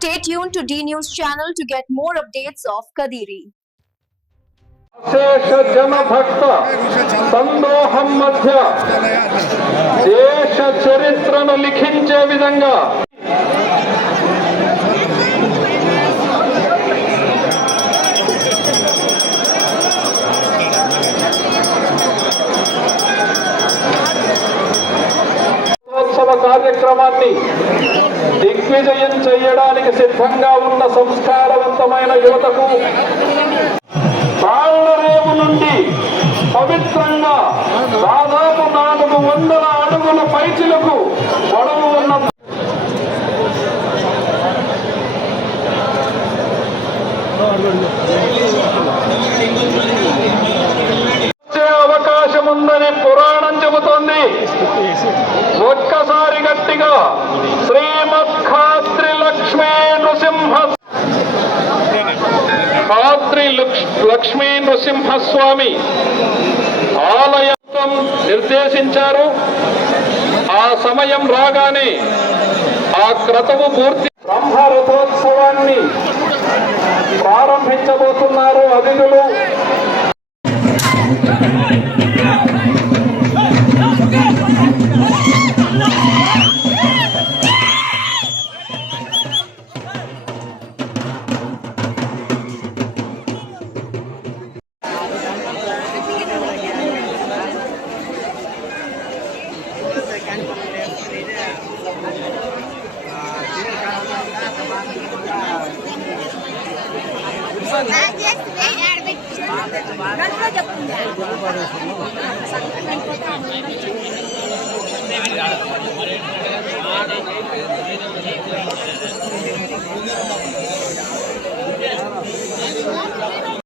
Stay tuned to D News channel to get more updates of Kadiri. అశేష జన భక్త సందోహం మధ్య దేశ చరిత్రను లిఖించే విధంగా కార్యక్రమాన్ని దిగ్విజయం చేయడానికి సిద్ధంగా ఉన్న సంస్కారవంతమైన యువతకు తాళ్లరేవు నుండి పవిత్రంగా దాదాపు 400 అడుగుల పైచిలకు పొడవు ఉన్న అవకాశం ఉందని పురాణం చెబుతోంది. ఒక్కసారి గట్టిగా శ్రీమద్ ఖాత్రి లక్ష్మీ నృసింహ లక్ష్మీ నృసింహస్వామి ఆలయం నిర్దేశించారు. ఆ సమయం రాగానే ఆ క్రతువు పూర్తి బ్రహ్మ రథోత్సవాన్ని ప్రారంభించబోతున్నారు అతిథులు. చెప్తుంది